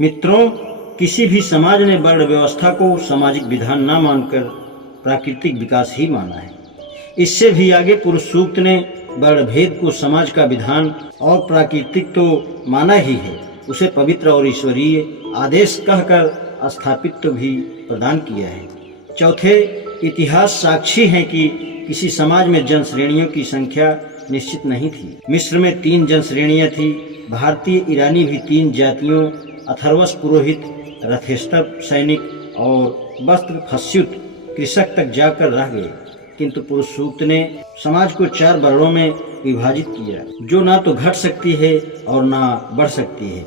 मित्रों, किसी भी समाज ने वर्ण व्यवस्था को सामाजिक विधान न मानकर प्राकृतिक विकास ही माना है। इससे भी आगे पुरुष सूक्त ने वर्ण भेद को समाज का विधान और प्राकृतिक तो माना ही है, उसे पवित्र और ईश्वरीय आदेश कहकर स्थापित तो भी प्रदान किया है। चौथे, इतिहास साक्षी है कि किसी समाज में जन श्रेणियों की संख्या निश्चित नहीं थी। मिस्र में 3 जन श्रेणियां थी। भारतीय ईरानी भी 3 जातियों अथर्वस पुरोहित, रथेस्तर सैनिक और वस्त्र फस्युत कृषक तक जाकर रह गए। किंतु पुरुष सूक्त ने समाज को 4 वर्णों में विभाजित किया, जो ना तो घट सकती है और ना बढ़ सकती है।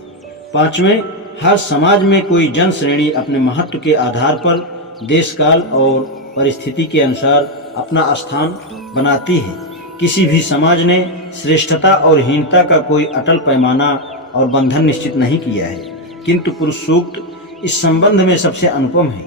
5वें, हर समाज में कोई जन श्रेणी अपने महत्व के आधार पर देश काल और परिस्थिति के अनुसार अपना स्थान बनाती है। किसी भी समाज ने श्रेष्ठता और हीनता का कोई अटल पैमाना और बंधन निश्चित नहीं किया है। किंतु पुरुष सूक्त इस संबंध में सबसे अनुपम है,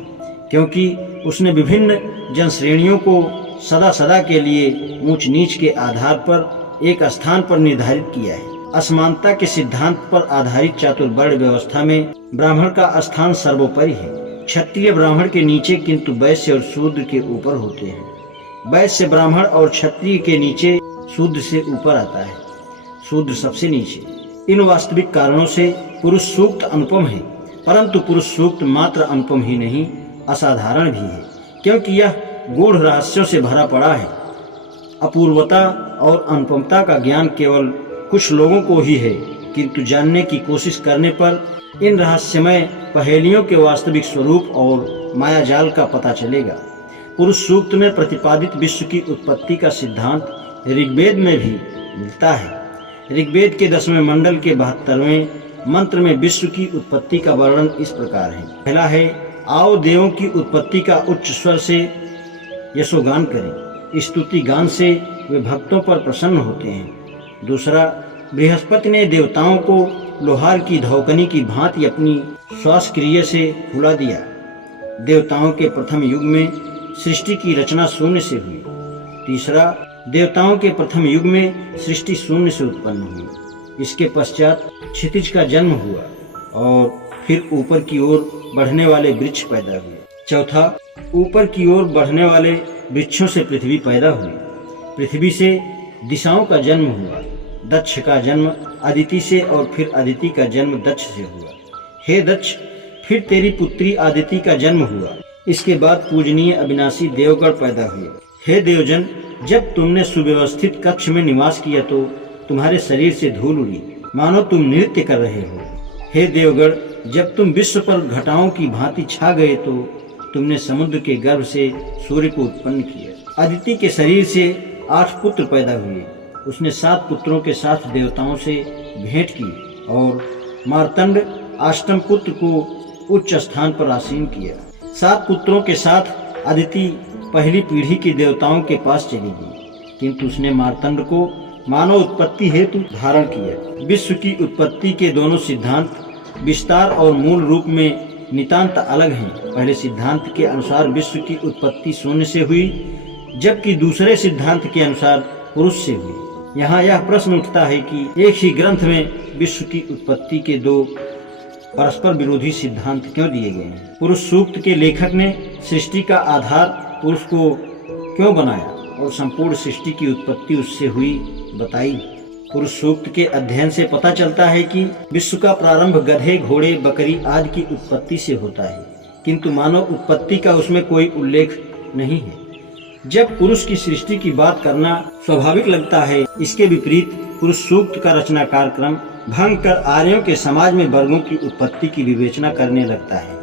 क्योंकि उसने विभिन्न जन श्रेणियों को सदा सदा के लिए ऊंच नीच के आधार पर एक स्थान पर निर्धारित किया है। असमानता के सिद्धांत पर आधारित चातुर्वर्ण व्यवस्था में ब्राह्मण का स्थान सर्वोपरि है। क्षत्रिय ब्राह्मण के नीचे किंतु वैश्य और शूद्र के ऊपर होते हैं। वैश्य ब्राह्मण और क्षत्रिय के नीचे शूद्र से ऊपर आता है, शूद्र सबसे नीचे। इन वास्तविक कारणों से पुरुष सूक्त अनुपम है, परंतु पुरुष सूक्त मात्र अनुपम ही नहीं, असाधारण भी है, क्योंकि यह गूढ़ रहस्यों से भरा पड़ा है। अपूर्वता और अनुपमता का ज्ञान केवल कुछ लोगों को ही है, किंतु जानने की कोशिश करने पर इन रहस्यमय पहेलियों के वास्तविक स्वरूप और मायाजाल का पता चलेगा। पुरुष सूक्त में प्रतिपादित विश्व की उत्पत्ति का सिद्धांत ऋग्वेद में भी मिलता है। ऋग्वेद के 10वें मंडल के 72वें मंत्र में विश्व की उत्पत्ति का वर्णन इस प्रकार है। पहला है, आओ देवों की उत्पत्ति का उच्च स्वर से यशोगान करें, स्तुति गान से वे भक्तों पर प्रसन्न होते हैं। दूसरा, बृहस्पति ने देवताओं को लोहार की धौकनी की भांति अपनी श्वास क्रिया से फुला दिया। देवताओं के प्रथम युग में सृष्टि की रचना शून्य से हुई। तीसरा, देवताओं के प्रथम युग में सृष्टि शून्य से उत्पन्न हुई। इसके पश्चात क्षितिज का जन्म हुआ और फिर ऊपर की ओर बढ़ने वाले वृक्ष पैदा हुए। चौथा, ऊपर की ओर बढ़ने वाले वृक्षों से पृथ्वी पैदा हुई। पृथ्वी से दिशाओं का जन्म हुआ। दक्ष का जन्म अदिति से और फिर अदिति का जन्म दक्ष से हुआ। हे दक्ष, फिर तेरी पुत्री अदिति का जन्म हुआ। इसके बाद पूजनीय अविनाशी देवगण पैदा हुए। हे देवजन, जब तुमने सुव्यवस्थित कक्ष में निवास किया तो तुम्हारे शरीर से धूल उड़ी, मानो तुम नृत्य कर रहे हो। हे देवगण, जब तुम विश्व पर घटाओं की भांति छा गए तो तुमने समुद्र के गर्भ से सूर्य को उत्पन्न किया। अदिति के शरीर से 8 पुत्र पैदा हुए। उसने 7 पुत्रों के साथ देवताओं से भेंट की और मार्तंड 8वें पुत्र को उच्च स्थान पर आसीन किया। 7 पुत्रों के साथ अदिति पहली पीढ़ी के देवताओं के पास चली गई, किंतु उसने मार्तंड को मानव उत्पत्ति हेतु धारण किया। विश्व की उत्पत्ति के दोनों सिद्धांत विस्तार और मूल रूप में नितांत अलग हैं। पहले सिद्धांत के अनुसार विश्व की उत्पत्ति शून्य से हुई, जबकि दूसरे सिद्धांत के अनुसार पुरुष से हुई। यहाँ यह प्रश्न उठता है कि एक ही ग्रंथ में विश्व की उत्पत्ति के 2 परस्पर विरोधी सिद्धांत क्यों दिए गए हैं। पुरुष सूक्त के लेखक ने सृष्टि का आधार पुरुष को क्यों बनाया और संपूर्ण सृष्टि की उत्पत्ति उससे हुई बताई। पुरुष सूक्त के अध्ययन से पता चलता है कि विश्व का प्रारंभ गधे, घोड़े, बकरी आदि की उत्पत्ति से होता है, किंतु मानव उत्पत्ति का उसमें कोई उल्लेख नहीं है। जब पुरुष की सृष्टि की बात करना स्वाभाविक लगता है, इसके विपरीत पुरुष सूक्त का रचनाकार क्रम भंग कर आर्यों के समाज में वर्गों की उत्पत्ति की विवेचना करने लगता है।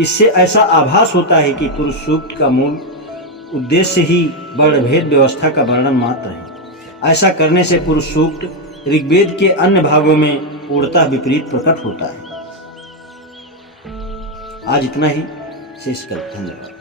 इससे ऐसा आभास होता है कि पुरुष सूक्त का मूल उद्देश्य ही वर्णभेद व्यवस्था का वर्णन मात्र है। ऐसा करने से पुरुष सूक्त ऋग्वेद के अन्य भागों में पूर्णतः विपरीत प्रकट होता है। आज इतना ही, शेष कल। धन्यवाद।